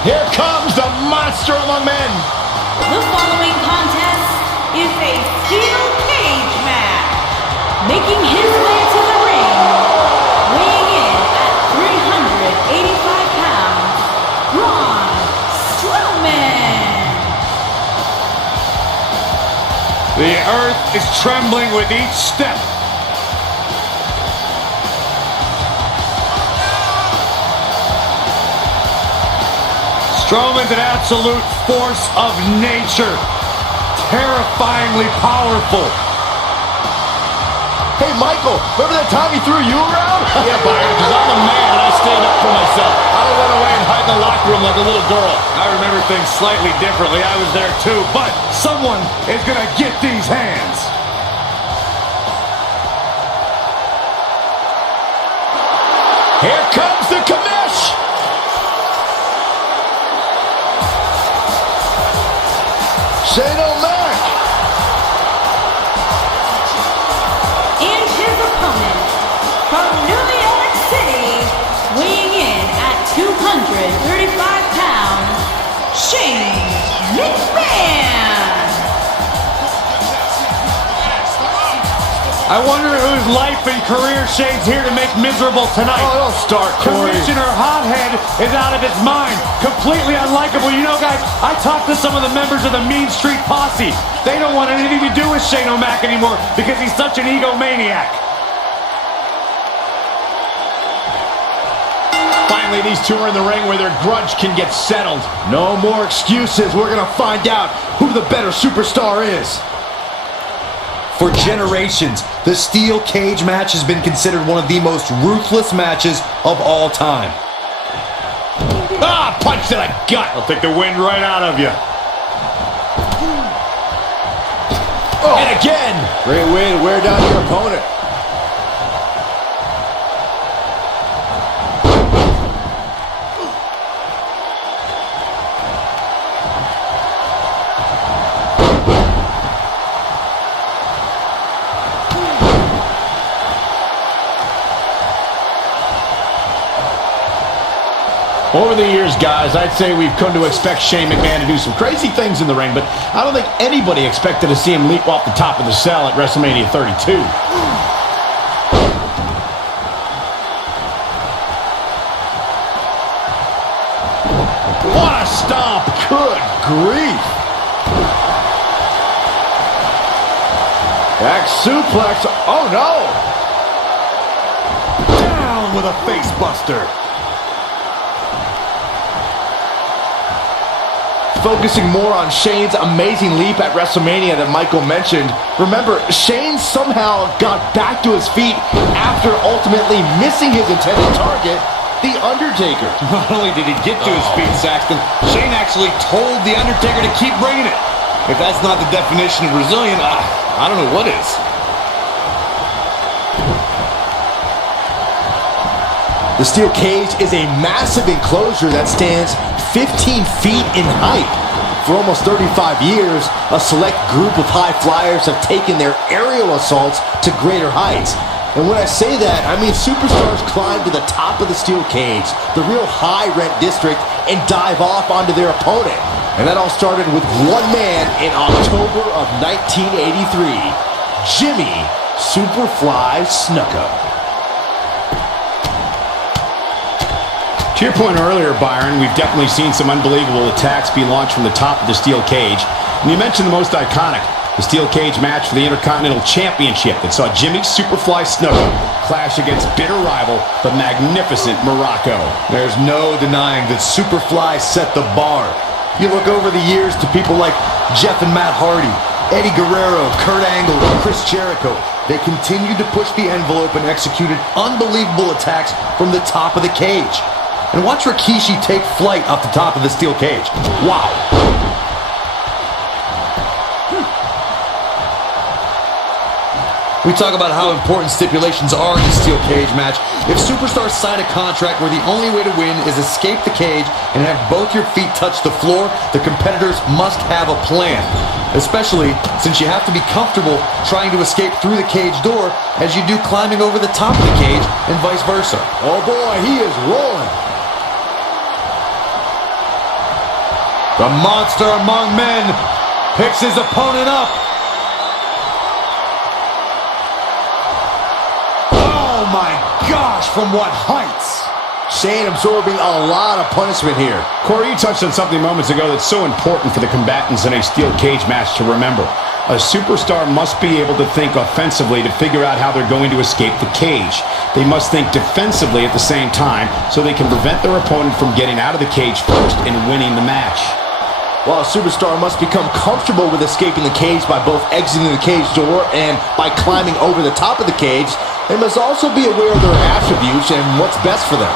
Here comes the monster among men. The following contest is a steel cage match. Making his way to the ring, weighing in at 385 pounds, Braun Strowman. The earth is trembling with each step. Strowman's an absolute force of nature. Terrifyingly powerful. Hey, Michael, remember that time he threw you around? Yeah, Byron, because I'm a man and I stand up for myself. I don't run away and hide in the locker room like a little girl. I remember things slightly differently. I was there too, but someone is gonna get these hands. Here comes the commish. Shane O'Mac. And his opponent from New York City, weighing in at 235 pounds, Shane McMahon. I wonder whose life and career Shane's here to make miserable tonight. Oh, don't start, Corey. Commissioner Hothead is out of his mind. Completely unlikable. You know, guys, I talked to some of the members of the Mean Street Posse. They don't want anything to do with Shane O'Mac anymore because he's such an egomaniac. Finally, these two are in the ring where their grudge can get settled. No more excuses. We're going to find out who the better superstar is. For generations, the steel cage match has been considered one of the most ruthless matches of all time. Ah, punch to the gut. I'll take the wind right out of you. Oh. And again. Great way to wear down your opponent. Over the years, guys, I'd say we've come to expect Shane McMahon to do some crazy things in the ring, but I don't think anybody expected to see him leap off the top of the cell at WrestleMania 32. What a stomp! Good grief. Back suplex. Oh, no. Down with a face buster. Focusing more on Shane's amazing leap at WrestleMania that Michael mentioned. Remember, Shane somehow got back to his feet after ultimately missing his intended target, The Undertaker. Not only did he get to his feet, Saxton, Shane actually told The Undertaker to keep bringing it. If that's not the definition of resilient, I don't know what is. The steel cage is a massive enclosure that stands 15 feet in height. For almost 35 years, a select group of high flyers have taken their aerial assaults to greater heights. And when I say that, I mean superstars climb to the top of the steel cage, the real high-rent district, and dive off onto their opponent. And that all started with one man in October of 1983, Jimmy Superfly Snuka. To your point earlier, Byron, we've definitely seen some unbelievable attacks be launched from the top of the steel cage. And you mentioned the most iconic, the steel cage match for the Intercontinental Championship that saw Jimmy Superfly Snuka clash against bitter rival, the magnificent Morocco. There's no denying that Superfly set the bar. You look over the years to people like Jeff and Matt Hardy, Eddie Guerrero, Kurt Angle, and Chris Jericho. They continued to push the envelope and executed unbelievable attacks from the top of the cage. And watch Rikishi take flight off the top of the steel cage. Wow. We talk about how important stipulations are in a steel cage match. If superstars sign a contract where the only way to win is escape the cage and have both your feet touch the floor, the competitors must have a plan. Especially since you have to be comfortable trying to escape through the cage door as you do climbing over the top of the cage and vice versa. Oh boy, he is rolling. The monster among men picks his opponent up. Oh my gosh, from what heights? Shane absorbing a lot of punishment here. Corey, you touched on something moments ago that's so important for the combatants in a steel cage match to remember. A superstar must be able to think offensively to figure out how they're going to escape the cage. They must think defensively at the same time so they can prevent their opponent from getting out of the cage first and winning the match. While a superstar must become comfortable with escaping the cage by both exiting the cage door and by climbing over the top of the cage, they must also be aware of their attributes and what's best for them.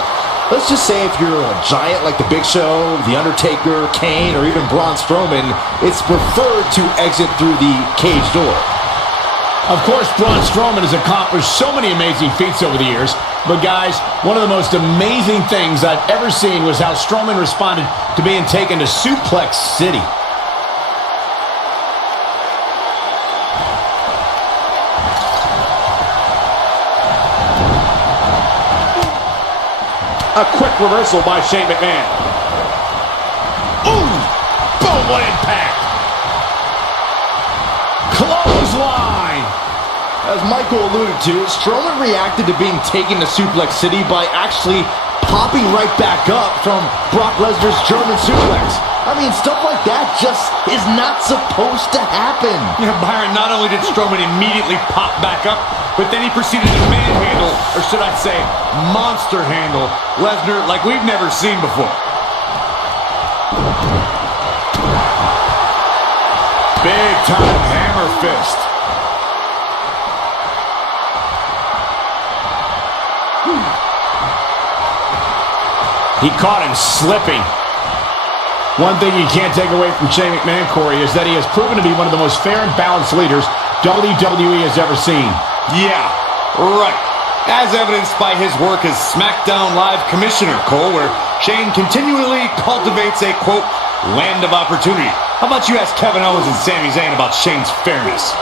Let's just say if you're a giant like The Big Show, The Undertaker, Kane, or even Braun Strowman, it's preferred to exit through the cage door. Of course, Braun Strowman has accomplished so many amazing feats over the years, but guys, one of the most amazing things I've ever seen was how Strowman responded to being taken to Suplex City. A quick reversal by Shane McMahon. Ooh! Boom, what impact! Clothesline! As Michael alluded to, Strowman reacted to being taken to Suplex City by actually popping right back up from Brock Lesnar's German suplex. I mean, stuff like that just is not supposed to happen. You know, Byron, not only did Strowman immediately pop back up, but then he proceeded to manhandle, or should I say, monster handle, Lesnar like we've never seen before. Big time hammer fist. He caught him slipping. One thing you can't take away from Shane McMahon, Corey, is that he has proven to be one of the most fair and balanced leaders WWE has ever seen. Yeah, right. As evidenced by his work as SmackDown Live Commissioner, Cole, where Shane continually cultivates a, quote, land of opportunity. How about you ask Kevin Owens and Sami Zayn about Shane's fairness?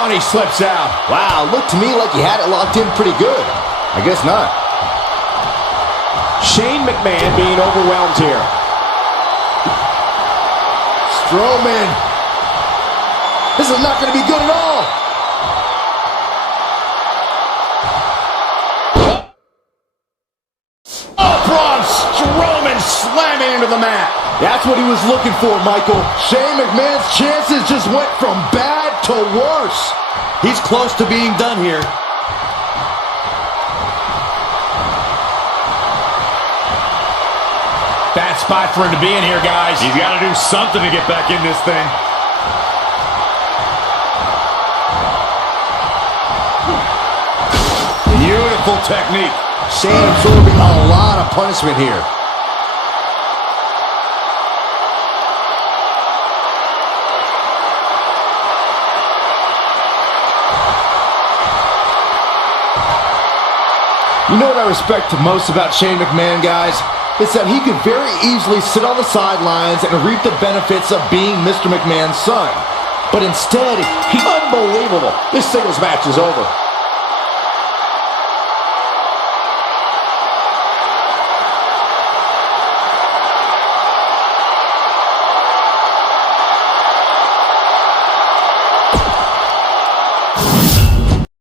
Oh, and he slips out. Wow, looked to me like he had it locked in pretty good. I guess not. Shane McMahon being overwhelmed here. Strowman. This is not going to be good at all. Oh, Braun Strowman slamming into the mat. That's what he was looking for, Michael. Shane McMahon's chances just went from bad to worse. He's close to being done here. Bad spot for him to be in here, guys. He's got to do something to get back in this thing. Beautiful technique. Shane absorbing a lot of punishment here. You know what I respect most about Shane McMahon, guys? It's that he could very easily sit on the sidelines and reap the benefits of being Mr. McMahon's son. But instead, unbelievable. This singles match is over.